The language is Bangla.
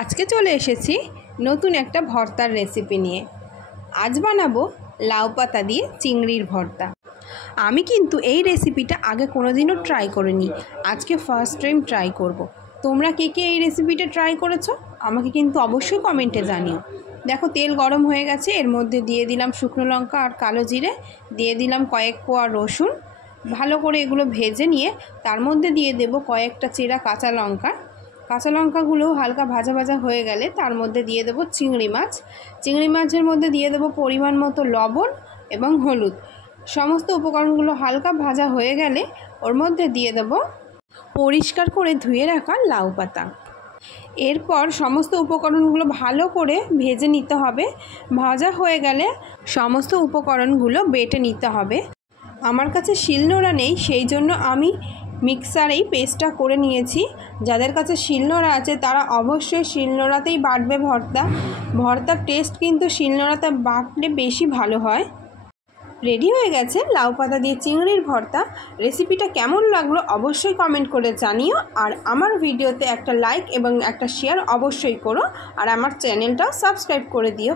আজকে চলে এসেছি নতুন একটা ভর্তার রেসিপি নিয়ে। আজ বানাবো লাউ পাতা দিয়ে চিংড়ির ভর্তা। আমি কিন্তু এই রেসিপিটা আগে কোনোদিনও ট্রাই করিনি, আজকে ফার্স্ট টাইম ট্রাই করব। তোমরা কে কে এই রেসিপিটা ট্রাই করেছো আমাকে কিন্তু অবশ্যই কমেন্টে জানিও। দেখো, তেল গরম হয়ে গেছে, এর মধ্যে দিয়ে দিলাম শুকনো লঙ্কা আর কালো জিরে, দিয়ে দিলাম কয়েক কোয়া রসুন। ভালো করে এগুলো ভেজে নিয়ে তার মধ্যে দিয়ে দেব কয়েকটা চেরা কাঁচা লঙ্কা। কাঁচা লঙ্কাগুলো হালকা ভাজা ভাজা হয়ে গেলে তার মধ্যে দিয়ে দেব চিংড়ি মাছ। চিংড়ি মাছের মধ্যে দিয়ে দেব পরিমাণ মতো লবণ এবং হলুদ। সমস্ত উপকরণগুলো হালকা ভাজা হয়ে গেলে ওর মধ্যে দিয়ে দেব পরিষ্কার করে ধুয়ে রাখা লাউ পাতা। এরপর সমস্ত উপকরণগুলো ভালো করে ভেজে নিতে হবে। ভাজা হয়ে গেলে সমস্ত উপকরণগুলো বেটে নিতে হবে। আমার কাছে শিলনোড়া নেই, সেই জন্য আমি মিক্সারেই পেস্টটা করে নিয়েছি। যাদের কাছে শিলনোড়া আছে তারা অবশ্যই শিলনোড়াতেই বাটবে ভর্তার টেস্ট কিন্তু শিলনোড়াতে বাটলে বেশি ভালো হয়। রেডি হয়ে গেছে লাউ পাতা দিয়ে চিংড়ির ভর্তা। রেসিপিটা কেমন লাগলো অবশ্যই কমেন্ট করে জানিও। আর আমার ভিডিওতে একটা লাইক এবং একটা শেয়ার অবশ্যই করো, আর আমার চ্যানেলটাও সাবস্ক্রাইব করে দিও।